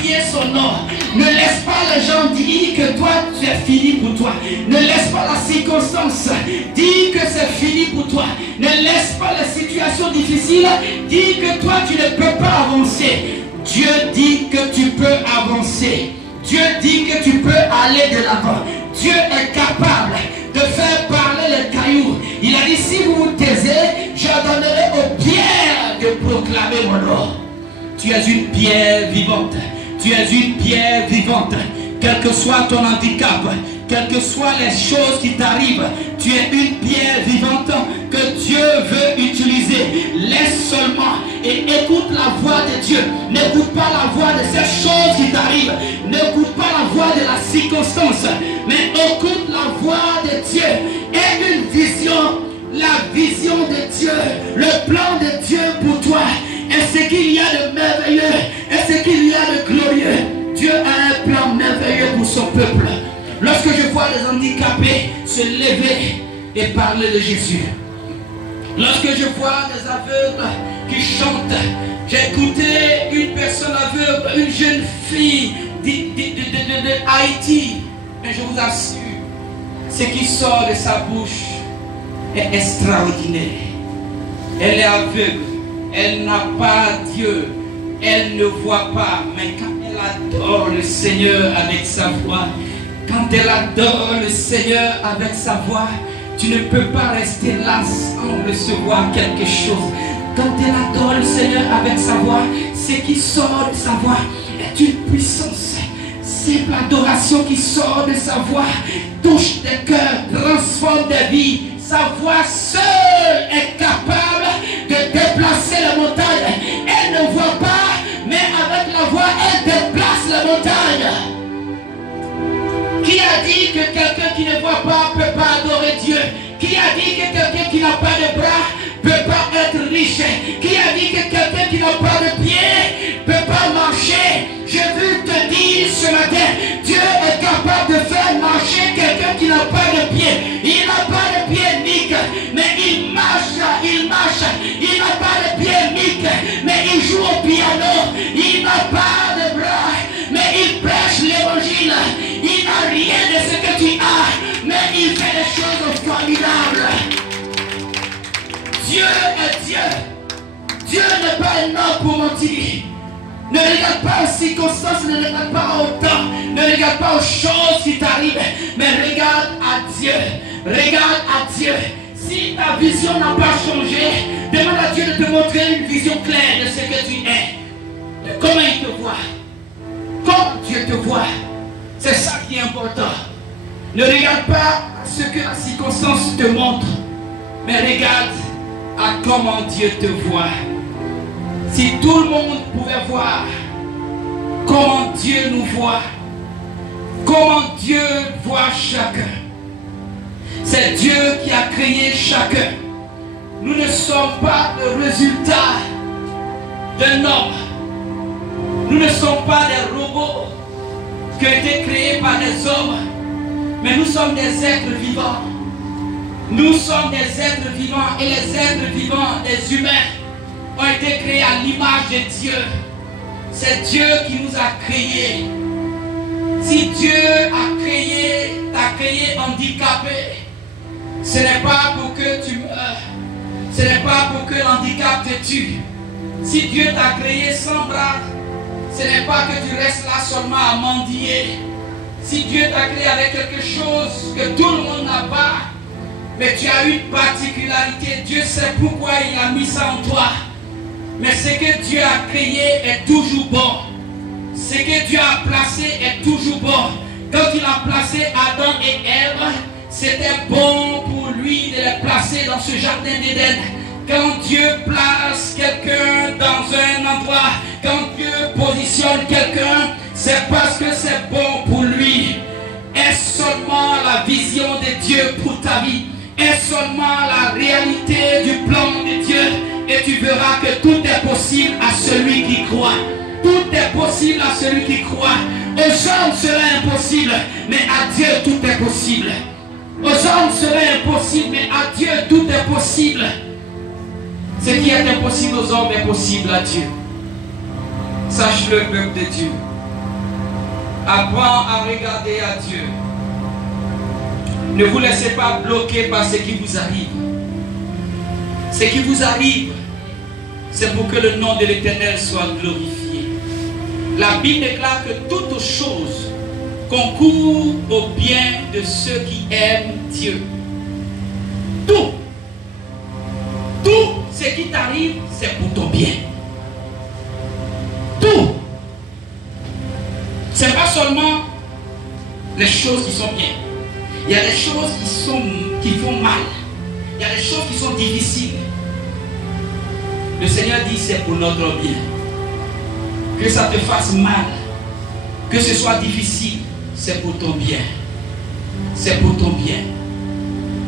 glorifier son nom. Ne laisse pas les gens dire que toi, tu es fini pour toi. Ne laisse pas la circonstance dire que c'est fini pour toi. Ne laisse pas les situations difficiles dire que toi, tu ne peux pas avancer. Dieu dit que tu peux avancer. Dieu dit que tu peux aller de l'avant. Dieu est capable de faire parler les cailloux. Il a dit, si vous vous taisez, j'ordonnerai aux pierres de proclamer mon nom. Tu es une pierre vivante. Tu es une pierre vivante. Quel que soit ton handicap, quelles que soient les choses qui t'arrivent, tu es une pierre vivante que Dieu veut utiliser. Laisse seulement et écoute la voix de Dieu. N'écoute pas la voix de ces choses qui t'arrivent. N'écoute pas la voix de la circonstance, mais écoute la voix de Dieu. Et une vision, la vision de Dieu, le plan de Dieu pour toi. Et ce qu'il y a de merveilleux, et ce qu'il y a de glorieux. Dieu a un plan merveilleux pour son peuple. Lorsque je vois les handicapés se lever et parler de Jésus, lorsque je vois des aveugles qui chantent, j'ai écouté une personne aveugle, une jeune fille de Haïti, mais je vous assure, ce qui sort de sa bouche est extraordinaire. Elle est aveugle, elle n'a pas Dieu, elle ne voit pas, mais quand elle adore le Seigneur avec sa voix, quand elle adore le Seigneur avec sa voix, tu ne peux pas rester là sans recevoir quelque chose. Quand elle adore le Seigneur avec sa voix, ce qui sort de sa voix est une puissance. C'est l'adoration qui sort de sa voix, touche des cœurs, transforme des vies. Sa voix seule est capable de déplacer les montagnes. Elle ne voit pas, mais avec la voix, elle déplace les montagnes. Qui a dit que quelqu'un qui ne voit pas ne peut pas adorer Dieu? Qui a dit que quelqu'un qui n'a pas de bras ne peut pas être riche? Qui a dit que quelqu'un qui n'a pas de pieds ne peut pas marcher? Je veux te dire ce matin, Dieu est capable de faire marcher quelqu'un qui n'a pas de pieds. Il n'a pas de pieds Nick, mais il marche, il n'a pas de pieds Nick, mais il joue au piano. Il n'a pas de bras, mais il prêche l'évangile. Il n'a rien de ce que tu as, mais il fait des choses formidables. Dieu est Dieu. Dieu n'est pas un homme pour mentir. Ne regarde pas aux circonstances, ne regarde pas au temps, ne regarde pas aux choses qui t'arrivent, mais regarde à Dieu. Regarde à Dieu. Si ta vision n'a pas changé, demande à Dieu de te montrer une vision claire de ce que tu es, de comment il te voit, comment Dieu te voit. C'est ça qui est important. Ne regarde pas à ce que la circonstance te montre, mais regarde à comment Dieu te voit. Si tout le monde pouvait voir comment Dieu nous voit, comment Dieu voit chacun. C'est Dieu qui a créé chacun. Nous ne sommes pas le résultat d'un homme. Nous ne sommes pas des robots qui ont été créés par des hommes, mais nous sommes des êtres vivants. Nous sommes des êtres vivants et les êtres vivants, des humains, ont été créés à l'image de Dieu. C'est Dieu qui nous a créés. Si Dieu t'a créé handicapé, ce n'est pas pour que tu meurs. Ce n'est pas pour que l'handicap te tue. Si Dieu t'a créé sans bras, ce n'est pas que tu restes là seulement à mendier. Si Dieu t'a créé avec quelque chose que tout le monde n'a pas, mais tu as une particularité, Dieu sait pourquoi il a mis ça en toi. Mais ce que Dieu a créé est toujours bon. Ce que Dieu a placé est toujours bon. Quand il a placé Adam et Ève, c'était bon pour lui de les placer dans ce jardin d'Éden. Quand Dieu place quelqu'un dans un endroit, quand Dieu positionne quelqu'un, c'est parce que c'est bon pour lui. Est-ce seulement la vision de Dieu pour ta vie? Est-ce seulement la réalité du plan de Dieu? Et tu verras que tout est possible à celui qui croit. Tout est possible à celui qui croit. Aux hommes serait impossible, mais à Dieu tout est possible. Aux hommes serait impossible, mais à Dieu tout est possible. Ce qui est impossible aux hommes est possible à Dieu. Sache-le, peuple de Dieu. Apprends à regarder à Dieu. Ne vous laissez pas bloquer par ce qui vous arrive. Ce qui vous arrive, c'est pour que le nom de l'Éternel soit glorifié. La Bible déclare que toutes choses concourent au bien de ceux qui aiment Dieu. Tout ce qui t'arrive, c'est pour ton bien. Tout. Ce n'est pas seulement les choses qui sont bien. Il y a des choses qui font mal. Il y a des choses qui sont difficiles. Le Seigneur dit c'est pour notre bien. Que ça te fasse mal, que ce soit difficile, c'est pour ton bien. C'est pour ton bien.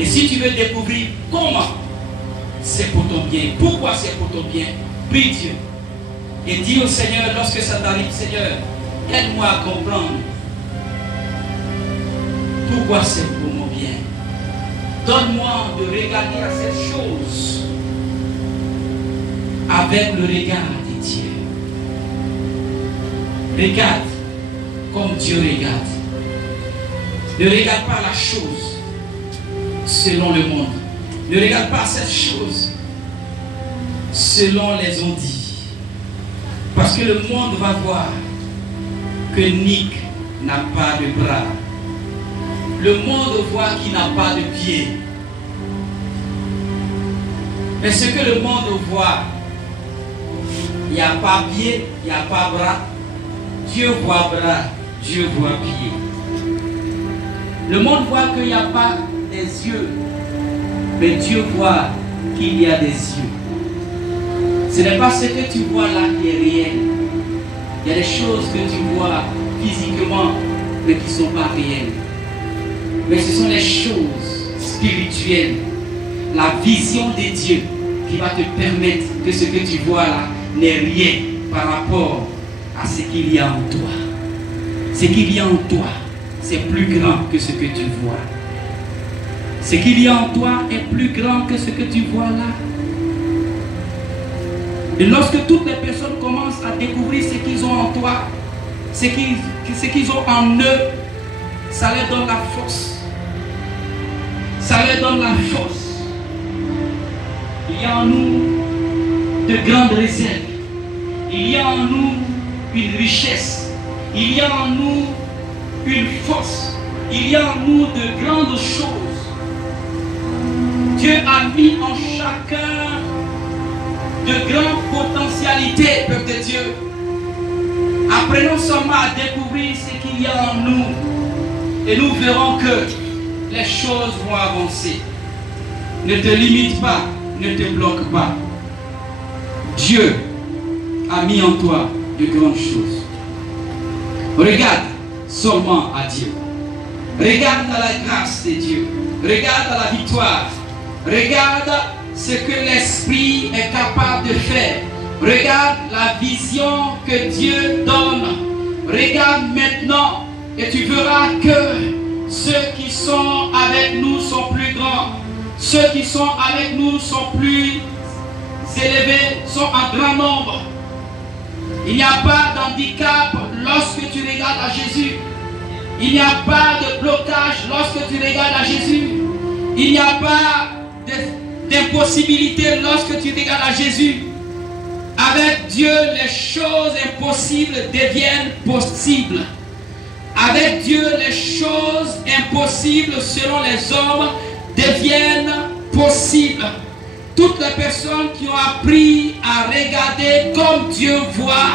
Et si tu veux découvrir comment c'est pour ton bien, pourquoi c'est pour ton bien, prie Dieu. Et dis au Seigneur, lorsque ça t'arrive, Seigneur, aide-moi à comprendre pourquoi c'est pour mon bien. Donne-moi de regarder à cette chose avec le regard de Dieu. Regarde comme Dieu regarde. Ne regarde pas la chose selon le monde. Ne regarde pas cette chose selon les on-dit. Parce que le monde va voir que Nick n'a pas de bras. Le monde voit qu'il n'a pas de pied. Mais ce que le monde voit, il n'y a pas pied, il n'y a pas bras. Dieu voit bras, Dieu voit pied. Le monde voit qu'il n'y a pas des yeux, mais Dieu voit qu'il y a des yeux. Ce n'est pas ce que tu vois là qui est réel. Il y a des choses que tu vois physiquement, mais qui ne sont pas réelles. Mais ce sont les choses spirituelles, la vision de Dieu qui va te permettre que ce que tu vois là n'est rien par rapport à ce qu'il y a en toi. Ce qu'il y a en toi, c'est plus grand que ce que tu vois. Ce qu'il y a en toi est plus grand que ce que tu vois là. Et lorsque toutes les personnes commencent à découvrir ce qu'ils ont en toi, ce qu'ils ont en eux, ça leur donne la force. Ça leur donne la force. Il y a en nous de grandes réserves. Il y a en nous une richesse. Il y a en nous une force. Il y a en nous de grandes choses. Dieu a mis en chacun de grandes potentialités, peuple de Dieu. Apprenons seulement à découvrir ce qu'il y a en nous. Et nous verrons que les choses vont avancer. Ne te limite pas, ne te bloque pas. Dieu a mis en toi de grandes choses. Regarde seulement à Dieu. Regarde à la grâce de Dieu. Regarde à la victoire. Regarde ce que l'Esprit est capable de faire. Regarde la vision que Dieu donne. Regarde maintenant et tu verras que ceux qui sont avec nous sont plus grands. Ceux qui sont avec nous sont plus élevés, sont en grand nombre. Il n'y a pas d'handicap lorsque tu regardes à Jésus. Il n'y a pas de blocage lorsque tu regardes à Jésus. Il n'y a pas d'impossibilité lorsque tu regardes à Jésus. Avec Dieu, les choses impossibles deviennent possibles. Avec Dieu, les choses impossibles selon les hommes deviennent possibles. Toutes les personnes qui ont appris à regarder comme Dieu voit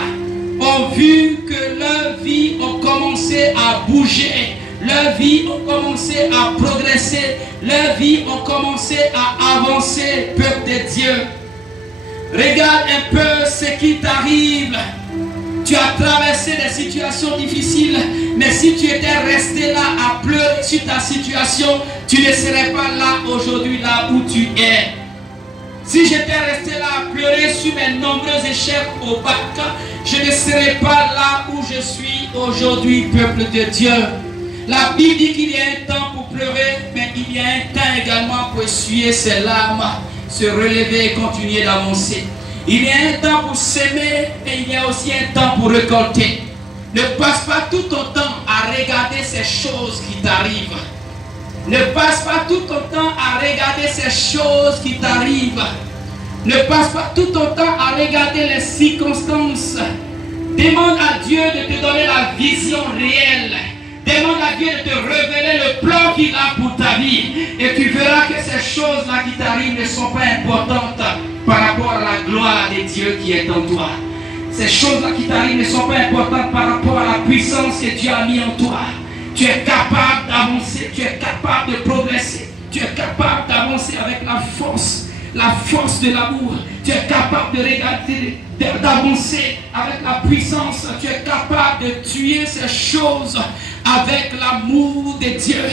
ont vu que leur vie a commencé à bouger. Leur vie a commencé à progresser. Leur vie a commencé à avancer, peuple de Dieu. Regarde un peu ce qui t'arrive. Tu as traversé des situations difficiles, mais si tu étais resté là à pleurer sur ta situation, tu ne serais pas là aujourd'hui, là où tu es. Si j'étais resté là à pleurer sur mes nombreux échecs au bac, je ne serais pas là où je suis aujourd'hui, peuple de Dieu. La Bible dit qu'il y a un temps pour pleurer, mais il y a un temps également pour essuyer ses larmes, se relever et continuer d'avancer. Il y a un temps pour s'aimer et il y a aussi un temps pour récolter. Ne passe pas tout ton temps à regarder ces choses qui t'arrivent. Ne passe pas tout ton temps à regarder ces choses qui t'arrivent. Ne passe pas tout ton temps à regarder les circonstances. Demande à Dieu de te donner la vision réelle. Demande à Dieu de te révéler le plan qu'il a pour ta vie. Et tu verras que ces choses-là qui t'arrivent ne sont pas importantes par rapport à la gloire de Dieu qui est en toi. Ces choses-là qui t'arrivent ne sont pas importantes par rapport à la puissance que Dieu a mis en toi. Tu es capable d'avancer, tu es capable de progresser. Tu es capable d'avancer avec la force de l'amour. Tu es capable de regarder, d'avancer avec la puissance. Tu es capable de tuer ces choses avec l'amour de Dieu.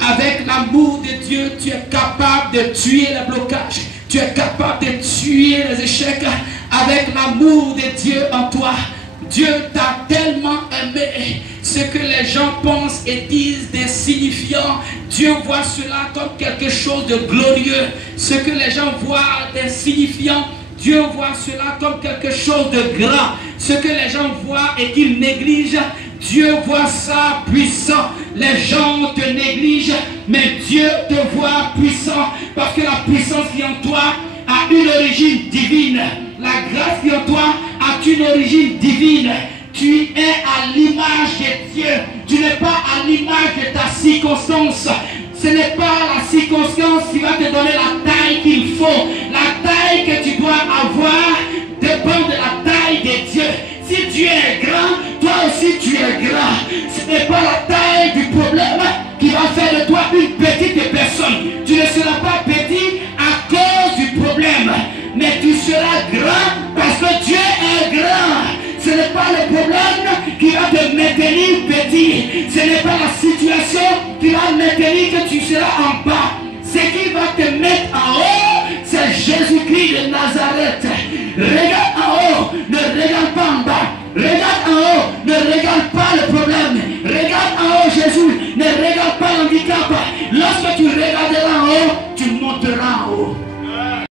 Avec l'amour de Dieu, tu es capable de tuer les blocages. Tu es capable de tuer les échecs avec l'amour de Dieu en toi. Dieu t'a tellement aimé. Ce que les gens pensent et disent d'insignifiant, Dieu voit cela comme quelque chose de glorieux. Ce que les gens voient d'insignifiant, Dieu voit cela comme quelque chose de grand. Ce que les gens voient et qu'ils négligent, Dieu voit ça puissant. Les gens te négligent, mais Dieu te voit puissant. Parce que la puissance qui est en toi a une origine divine. La grâce qui est en toi a une origine divine. Tu es à l'image de Dieu. Tu n'es pas à l'image de ta circonstance. Ce n'est pas la circonstance qui va te donner la taille qu'il faut. La taille que tu dois avoir dépend de la taille de Dieu. Si Dieu est grand, toi aussi tu es grand. Ce n'est pas la taille du problème qui va faire de toi une petite personne. Tu ne seras pas petit à cause du problème, mais tu seras grand parce que Dieu est grand. Ce n'est pas le problème qui va te maintenir petit. Ce n'est pas la situation qui va maintenir que tu seras en bas. Ce qui va te mettre en haut, c'est Jésus-Christ de Nazareth. Regarde en haut, ne regarde pas en bas. Regarde en haut, ne regarde pas le problème. Regarde en haut Jésus, ne regarde pas